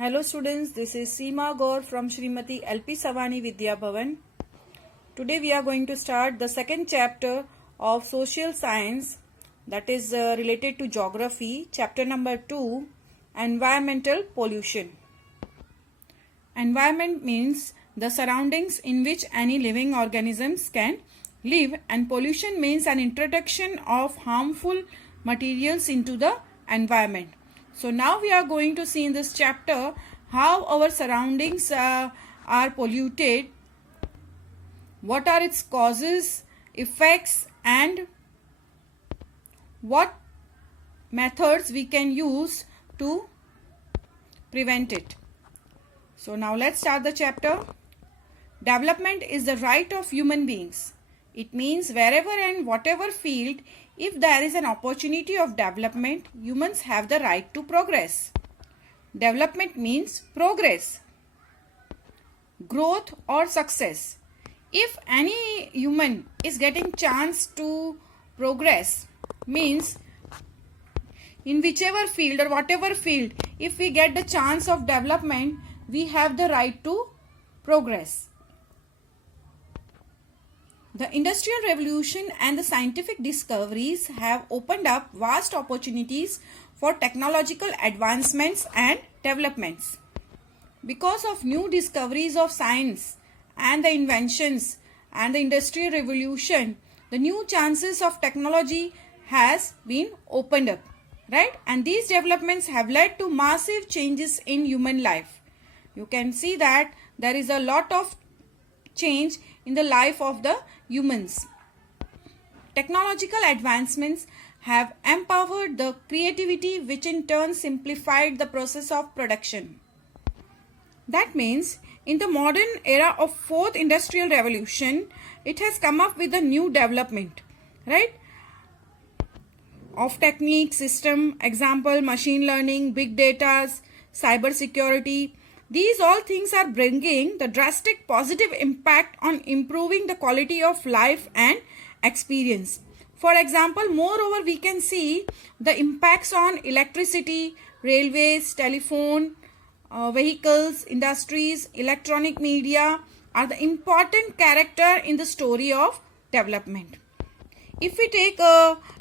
Hello students, this is Seema Gaur from Srimati LPSAVANI VIDHYABHAVAN. Today we are going to start the second chapter of social science, that is related to geography, chapter number 2, environmental pollution. Environment means the surroundings in which any living organisms can live, and pollution means an introduction of harmful materials into the environment. So now we are going to see in this chapter how our surroundings are polluted, what are its causes, effects, and what methods we can use to prevent it. So now let's start the chapter. Development is the right of human beings. It means wherever and whatever field, if there is an opportunity of development, humans have the right to progress. Development means progress, growth or success. If any human is getting chance to progress, means in whichever field or whatever field, if we get the chance of development, we have the right to progress. The Industrial Revolution and the scientific discoveries have opened up vast opportunities for technological advancements and developments. Because of new discoveries of science and the inventions and the Industrial Revolution, the new chances of technology has been opened up, right? And these developments have led to massive changes in human life. You can see that there is a lot of change in the life of the humans. Technological advancements have empowered the creativity, which in turn simplified the process of production. That means in the modern era of fourth industrial revolution, it has come up with a new development, right? Of technique, system, example, machine learning, big data, cyber security. These all things are bringing the drastic positive impact on improving the quality of life and experience. For example, moreover, we can see the impacts on electricity, railways, telephone, vehicles, industries, electronic media are the important character in the story of development. If we take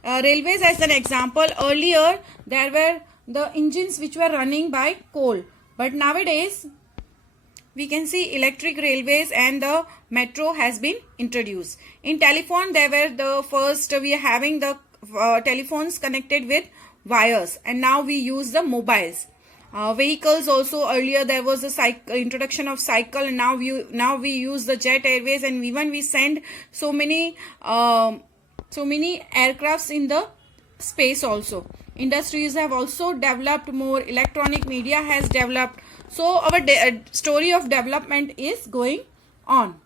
railways as an example, earlier there were the engines which were running by coal. But nowadays, we can see electric railways and the metro has been introduced. In telephone, there were the first, we are having the telephones connected with wires, and now we use the mobiles. Vehicles also, earlier there was a introduction of cycle, and now we use the jet airways, and even we send so many aircrafts in the space also. Industries have also developed more, electronic media has developed. So our story of development is going on.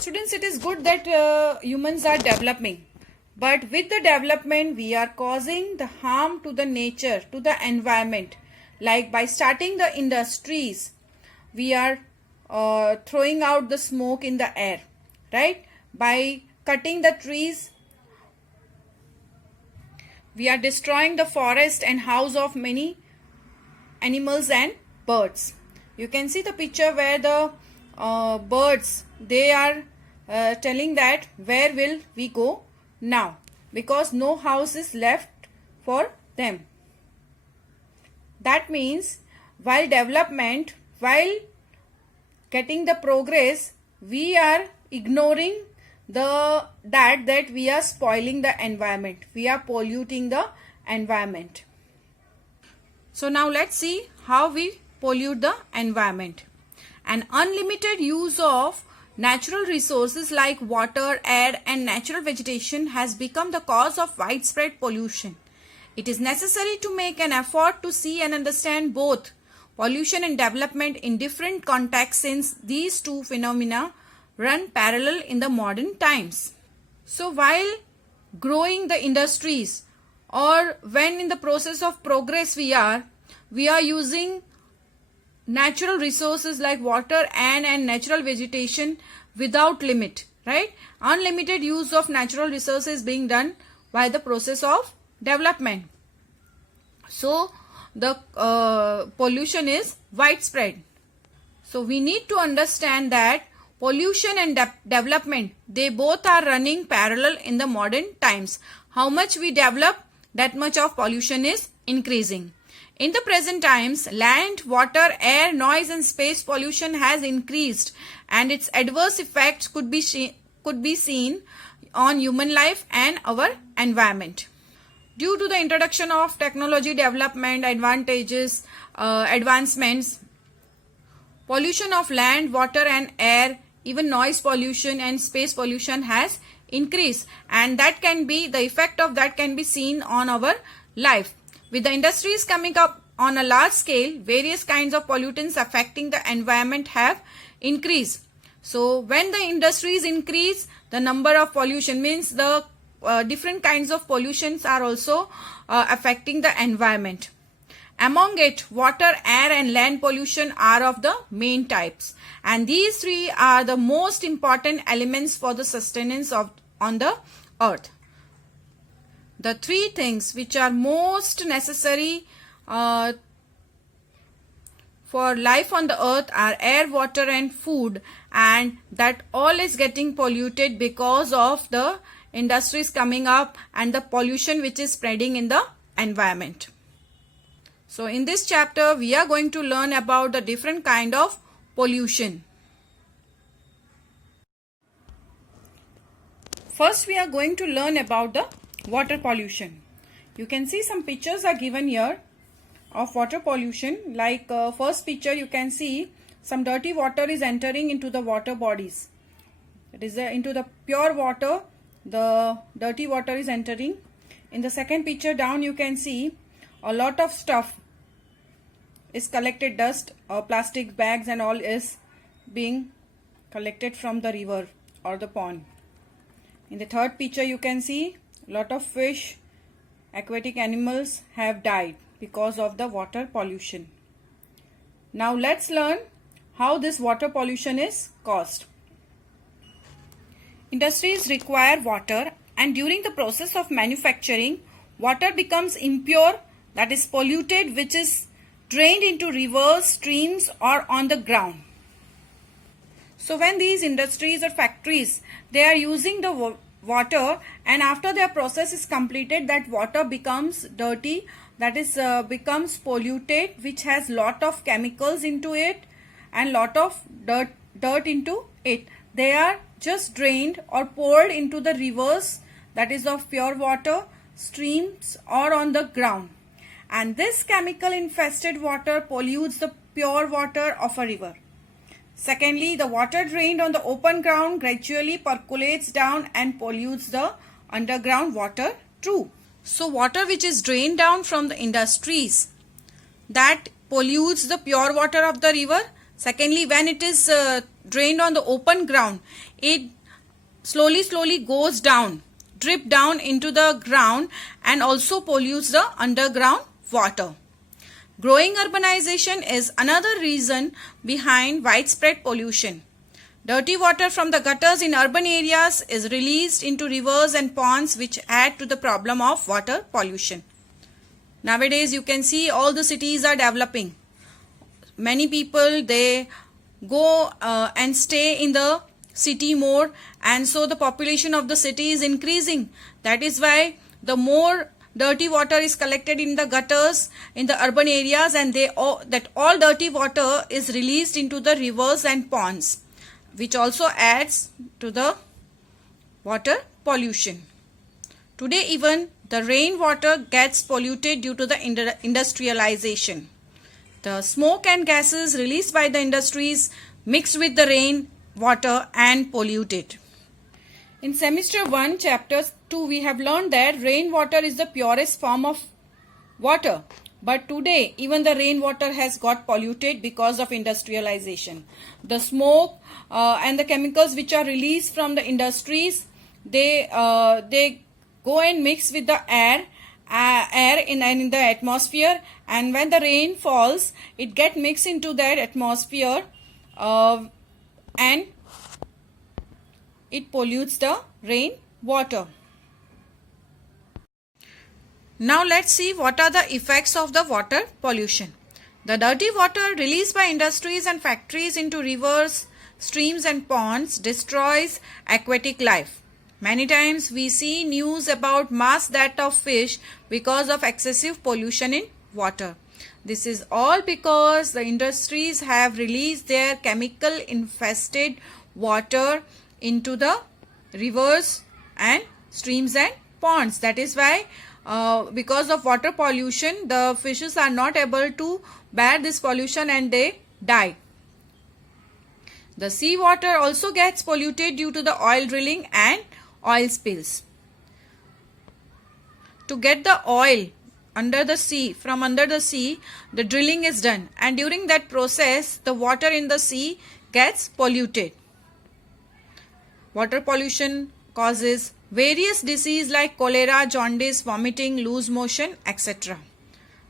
Students, it is good that humans are developing. But with the development, we are causing the harm to the nature, to the environment. Like by starting the industries, we are throwing out the smoke in the air, right? By cutting the trees, we are destroying the forest and house of many animals and birds. You can see the picture where the birds, they are telling that where will we go now, because no house is left for them. That means while development, while getting the progress, we are ignoring that we are spoiling the environment, we are polluting the environment. So now let's see how we pollute the environment. An unlimited use of natural resources like water, air, and natural vegetation has become the cause of widespread pollution. It is necessary to make an effort to see and understand both pollution and development in different contexts, since these two phenomena run parallel in the modern times. So while growing the industries, or when in the process of progress we are using natural resources like water and natural vegetation without limit, right? Unlimited use of natural resources being done by the process of development. So the pollution is widespread. So we need to understand that pollution and development, they both are running parallel in the modern times. How much we develop, that much of pollution is increasing. In the present times, land, water, air, noise and space pollution has increased, and its adverse effects could be seen on human life and our environment. Due to the introduction of technology development, advancements, pollution of land, water and air, even noise pollution and space pollution has increased, and that can be, the effect of that can be seen on our life. With the industries coming up on a large scale, various kinds of pollutants affecting the environment have increased. So when the industries increase, the number of pollution, means the different kinds of pollutions are also affecting the environment. Among it, water, air and land pollution are of the main types, and these three are the most important elements for the sustenance on the earth. The three things which are most necessary for life on the earth are air, water and food, and that all is getting polluted because of the industries coming up and the pollution which is spreading in the environment. So in this chapter we are going to learn about the different kind of pollution. First we are going to learn about the water pollution. You can see some pictures are given here of water pollution. Like first picture, you can see some dirty water is entering into the water bodies. It is into the pure water, the dirty water is entering. In the second picture down, you can see a lot of stuff is collected, dust or plastic bags and all is being collected from the river or the pond. In the third picture, you can see a lot of fish, aquatic animals have died because of the water pollution. Now let's learn how this water pollution is caused. Industries require water, and during the process of manufacturing, water becomes impure, that is polluted, which is drained into rivers, streams or on the ground. So when these industries or factories, they are using the water, and after their process is completed, that water becomes dirty, that is becomes polluted, which has lot of chemicals into it and lot of dirt into it. They are just drained or poured into the rivers, that is of pure water, streams or on the ground. And this chemical infested water pollutes the pure water of a river. Secondly, the water drained on the open ground gradually percolates down and pollutes the underground water too. So water which is drained down from the industries, that pollutes the pure water of the river. Secondly, when it is drained on the open ground, it slowly goes down, drip down into the ground and also pollutes the underground water. Growing urbanization is another reason behind widespread pollution. Dirty water from the gutters in urban areas is released into rivers and ponds, which add to the problem of water pollution. Nowadays you can see all the cities are developing. Many people, they go and stay in the city more, and so the population of the city is increasing. That is why the more dirty water is collected in the gutters in the urban areas, and that all dirty water is released into the rivers and ponds, which also adds to the water pollution. Today even the rainwater gets polluted due to the industrialization. The smoke and gases released by the industries mix with the rain water and pollute it. In semester 1, chapter 2, we have learned that rainwater is the purest form of water. But today, even the rainwater has got polluted because of industrialization. The smoke and the chemicals which are released from the industries, they go and mix with the air in the atmosphere, and when the rain falls, it get mixed into that atmosphere and it pollutes the rain water. Now let's see what are the effects of the water pollution. The dirty water released by industries and factories into rivers, streams and ponds destroys aquatic life. Many times we see news about mass death of fish because of excessive pollution in water. This is all because the industries have released their chemical infested water into the rivers and streams and ponds. That is why because of water pollution, the fishes are not able to bear this pollution and they die. The seawater also gets polluted due to the oil drilling and oil spills. To get the oil under the sea, from under the sea, the drilling is done, and during that process, the water in the sea gets polluted. Water pollution causes various diseases like cholera, jaundice, vomiting, loose motion, etc.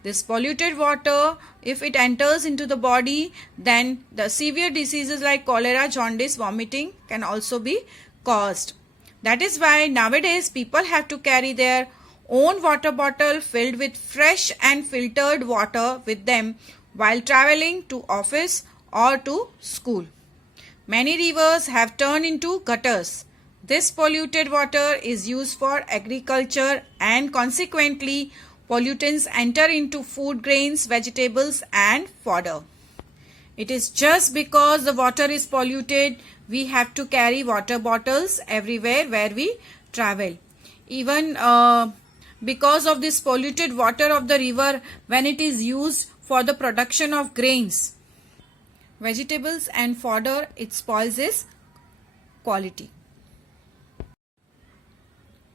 This polluted water, if it enters into the body, then the severe diseases like cholera, jaundice, vomiting can also be caused. That is why nowadays people have to carry their own water bottle filled with fresh and filtered water with them while traveling to office or to school. Many rivers have turned into gutters. This polluted water is used for agriculture and consequently pollutants enter into food grains, vegetables and fodder. It is just because the water is polluted we have to carry water bottles everywhere where we travel. Even because of this polluted water of the river, when it is used for the production of grains, vegetables and fodder, it spoils its quality.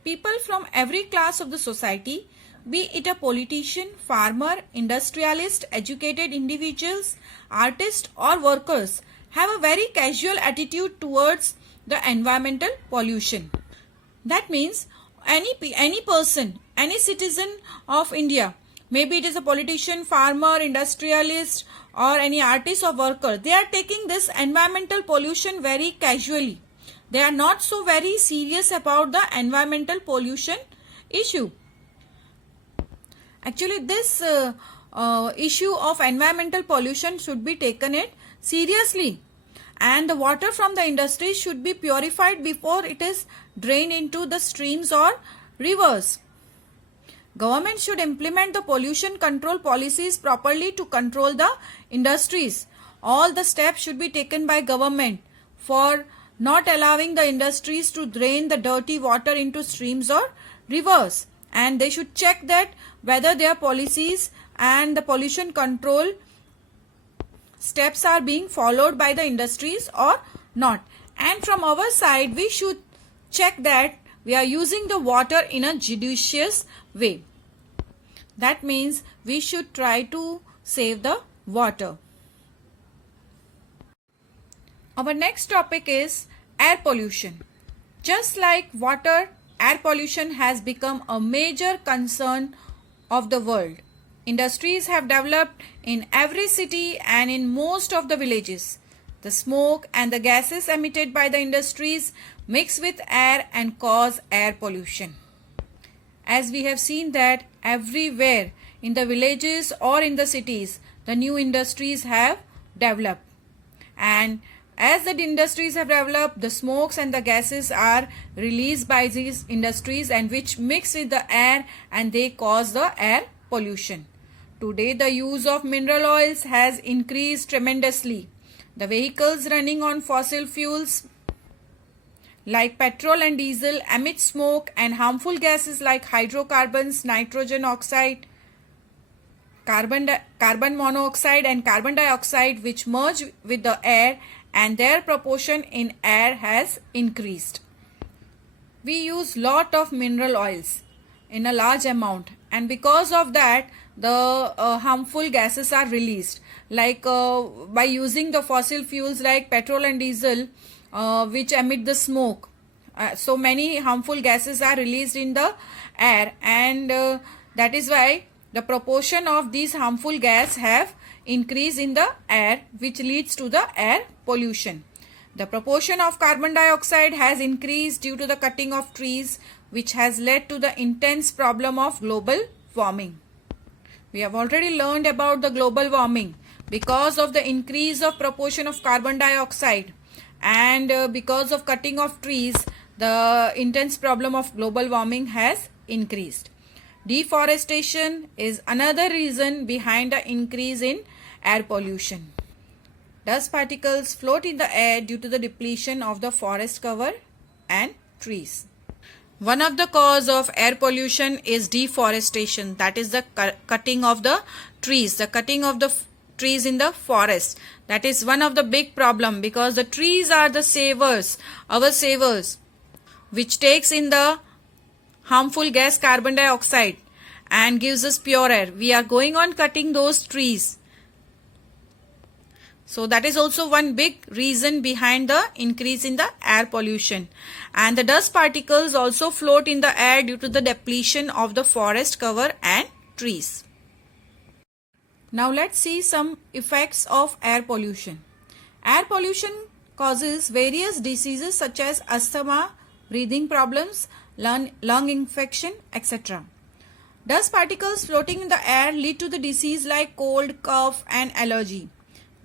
People from every class of the society, be it a politician, farmer, industrialist, educated individuals, artists or workers, have a very casual attitude towards the environmental pollution. That means any person, any citizen of India, maybe it is a politician, farmer, industrialist or any artist or worker, they are taking this environmental pollution very casually. They are not so very serious about the environmental pollution issue. Actually, this issue of environmental pollution should be taken it seriously, and the water from the industry should be purified before it is drained into the streams or rivers. Government should implement the pollution control policies properly to control the industries. All the steps should be taken by government for not allowing the industries to drain the dirty water into streams or rivers, and they should check that whether their policies and the pollution control steps are being followed by the industries or not. And from our side, we should check that we are using the water in a judicious way. That means we should try to save the water. Our next topic is air pollution. Just like water, air pollution has become a major concern of the world. Industries have developed in every city and in most of the villages. The smoke and the gases emitted by the industries mix with air and cause air pollution. As we have seen that everywhere in the villages or in the cities, the new industries have developed. And as the industries have developed, the smokes and the gases are released by these industries and which mix with the air and they cause the air pollution. Today, the use of mineral oils has increased tremendously. The vehicles running on fossil fuels like petrol and diesel emit smoke and harmful gases like hydrocarbons, nitrogen oxide, carbon monoxide and carbon dioxide which merge with the air, and their proportion in air has increased. We use lot of mineral oils in a large amount, and because of that the harmful gases are released, like by using the fossil fuels like petrol and diesel which emit the smoke. So many harmful gases are released in the air, and that is why the proportion of these harmful gas have increased in the air, which leads to the air pollution. The proportion of carbon dioxide has increased due to the cutting of trees, which has led to the intense problem of global warming. We have already learned about the global warming because of the increase of proportion of carbon dioxide and because of cutting of trees, the intense problem of global warming has increased. Deforestation is another reason behind the increase in air pollution. Dust particles float in the air due to the depletion of the forest cover and trees. One of the cause of air pollution is deforestation, that is the cutting of the trees, the cutting of the trees in the forest. That is one of the big problem because the trees are the savers, our savers, which takes in the harmful gas carbon dioxide and gives us pure air. We are going on cutting those trees. So that is also one big reason behind the increase in the air pollution. And the dust particles also float in the air due to the depletion of the forest cover and trees. Now let's see some effects of air pollution. Air pollution causes various diseases such as asthma, breathing problems, lung infection, etc. Dust particles floating in the air lead to the disease like cold, cough and allergy.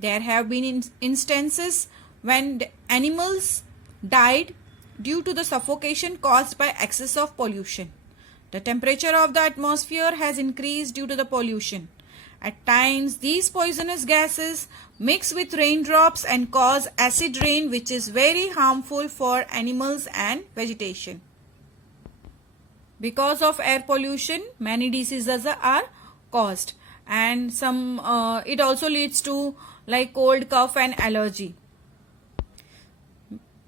There have been instances when animals died due to the suffocation caused by excess of pollution. The temperature of the atmosphere has increased due to the pollution. At times, these poisonous gases mix with raindrops and cause acid rain, which is very harmful for animals and vegetation. Because of air pollution, many diseases are caused, and it also leads to like cold, cough and allergy.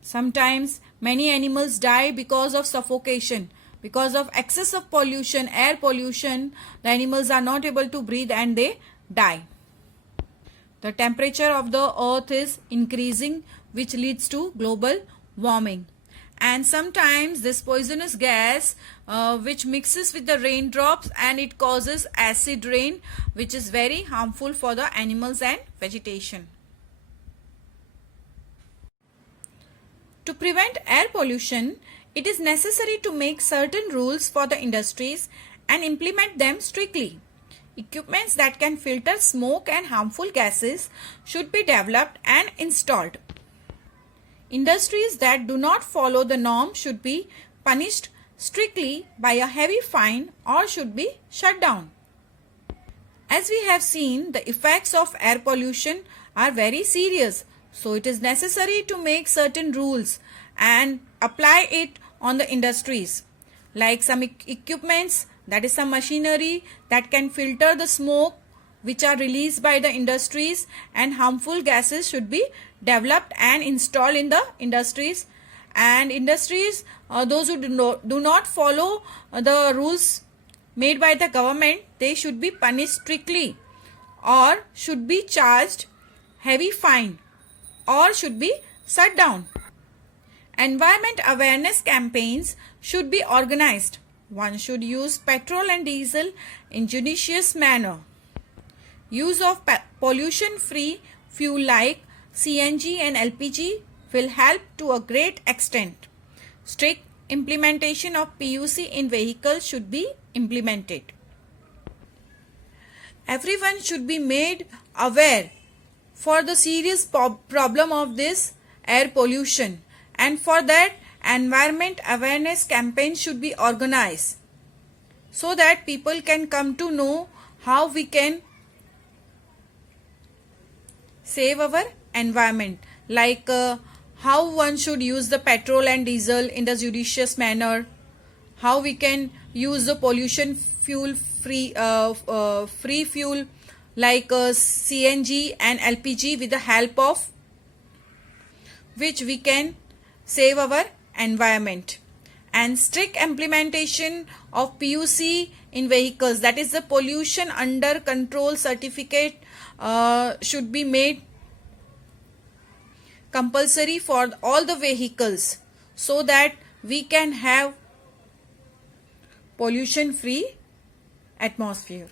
Sometimes many animals die because of suffocation. Because of excess of pollution, air pollution, the animals are not able to breathe and they die. The temperature of the earth is increasing, which leads to global warming. And sometimes this poisonous gas which mixes with the raindrops and it causes acid rain, which is very harmful for the animals and vegetation. To prevent air pollution, it is necessary to make certain rules for the industries and implement them strictly. Equipments that can filter smoke and harmful gases should be developed and installed. Industries that do not follow the norm should be punished strictly by a heavy fine or should be shut down. As we have seen, the effects of air pollution are very serious. So it is necessary to make certain rules and apply it on the industries. Like some equipments, that is some machinery that can filter the smoke which are released by the industries, and harmful gases should be developed and installed in the industries. And industries, those who do not follow the rules made by the government, they should be punished strictly or should be charged heavy fine or should be shut down. Environment awareness campaigns should be organized. One should use petrol and diesel in judicious manner. Use of pollution-free fuel like CNG and LPG will help to a great extent. Strict implementation of PUC in vehicles should be implemented. Everyone should be made aware for the serious problem of this air pollution, and for that environment awareness campaigns should be organized so that people can come to know how we can save our environment, like how one should use the petrol and diesel in the judicious manner, how we can use the pollution fuel free fuel like CNG and LPG, with the help of which we can save our environment. And strict implementation of PUC in vehicles, that is the pollution under control certificate, should be made compulsory for all the vehicles so that we can have pollution free atmosphere.